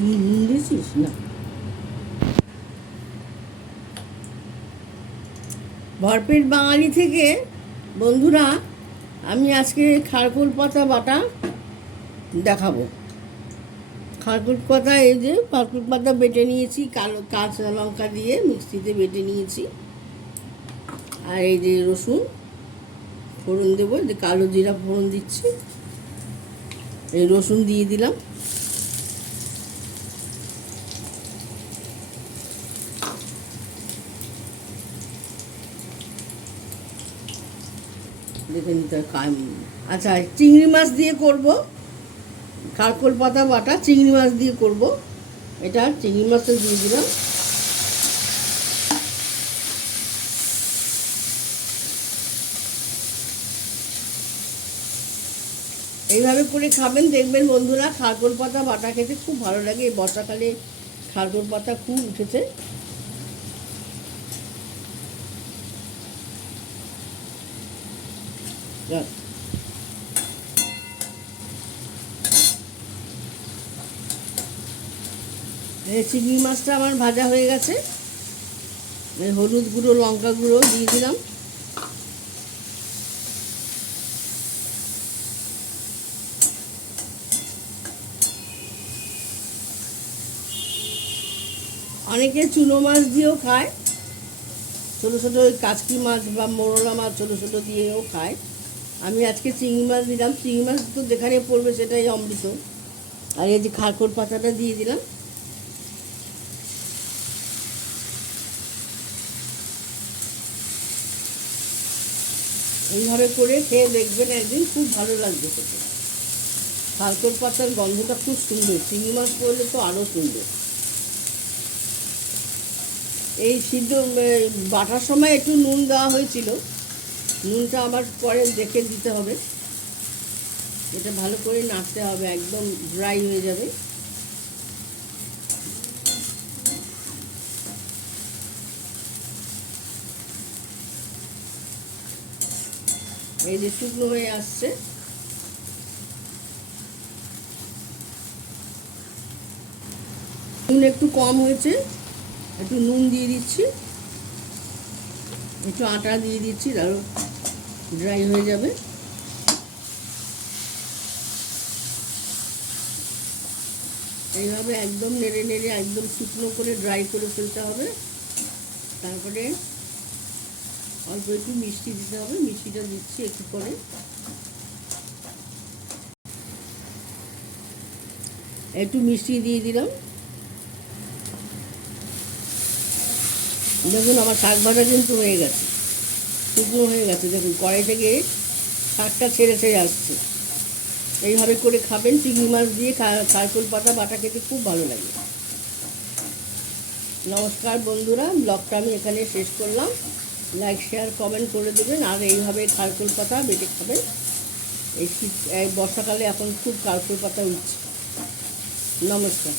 নুন দিয়েছিস না? ভরপেট বাঙালি থেকে বন্ধুরা, আমি আজকে খারকুল পাতা বাটা দেখাবো। খারকুল পাতা, এই যে খারকুল পাতা বেটে নিয়েছি, কালো কাঁচা লঙ্কা দিয়ে মিক্সিতে বেটে নিয়েছি। আর এই যে রসুন ফোড়ন দেবো, যে কালো জিরা ফোড়ন দিচ্ছি, এই রসুন দিয়ে দিলাম। দেখে নিতে আচ্ছা, চিংড়ি মাছ দিয়ে করব খারকুল পাতা বাটা, চিংড়ি মাছ দিয়ে করব। এটা চিংড়ি মাছটা দিয়ে দিলাম। এইভাবে করে খাবেন, দেখবেন বন্ধুরা খারকুল পাতা বাটা খেতে খুব ভালো লাগে। এই বর্ষাকালে খারকুল পাতা খুব উঠেছে। চিংড়ি মাছটা আমার ভাজা হয়ে গেছে। হলুদ গুঁড়ো, লঙ্কা গুঁড়ো দিয়ে দিলাম। অনেকে চুনো মাছ দিয়েও খায়, ছোটো ছোটো ওই কাচকি মাছ বা মোরলা মাছ ছোটো ছোটো দিয়েও খায়। আমি আজকে চিংড়ি মাছ দিলাম। চিংড়ি মাছ তো যেখানে পড়বে সেটাই অমৃত। আর এই যে খারকুল পাতাটা দিয়ে দিলাম। এইভাবে করে খেয়ে দেখবেন একদিন, খুব ভালো লাগবে খেতে। খারকুল পাতার গন্ধটা খুব সুন্দর, চিংড়ি মাছ পড়লে তো আরও সুন্দর। এই সিদ্ধ বাটার সময় একটু নুন দেওয়া হয়েছিল, নুনটা আবার পরে দেখে দিতে হবে। এটা ভালো করে নাড়তে হবে, একদম ড্রাই হয়ে যাবে। এই যে শুকনো হয়ে আসছে। নুন একটু কম হয়েছে, একটু নুন দিয়ে দিচ্ছি, একটু আটা দিয়ে দিচ্ছি, আরও ড্রাই হয়ে যাবে। এইভাবে একদম নেড়ে নেড়ে একদম শুকনো করে ড্রাই করে ফেলতে হবে। তারপরে অল্প একটু মিষ্টি দিতে হবে, মিষ্টিটা দিচ্ছি একটু করে। একটু মিষ্টি দিয়ে দিলাম। দেখুন আমার শাক ভাজা কিন্তু হয়ে গেছে, শুকনো হয়ে গেছে। দেখুন কড়াই থেকে শাকটা ছেড়ে ছেড়ে আসছে। এইভাবে করে খাবেন, চিংড়ি মাছ দিয়ে খারকুল পাতা বাটা খেতে খুব ভালো লাগে। নমস্কার বন্ধুরা, ব্লগটা আমি এখানে শেষ করলাম। লাইক, শেয়ার, কমেন্ট করে দেবেন। আর এইভাবে খারকুল পাতা বেটে খাবেন। এই বর্ষাকালে এখন খুব খারকুল পাতা উঠছে। নমস্কার।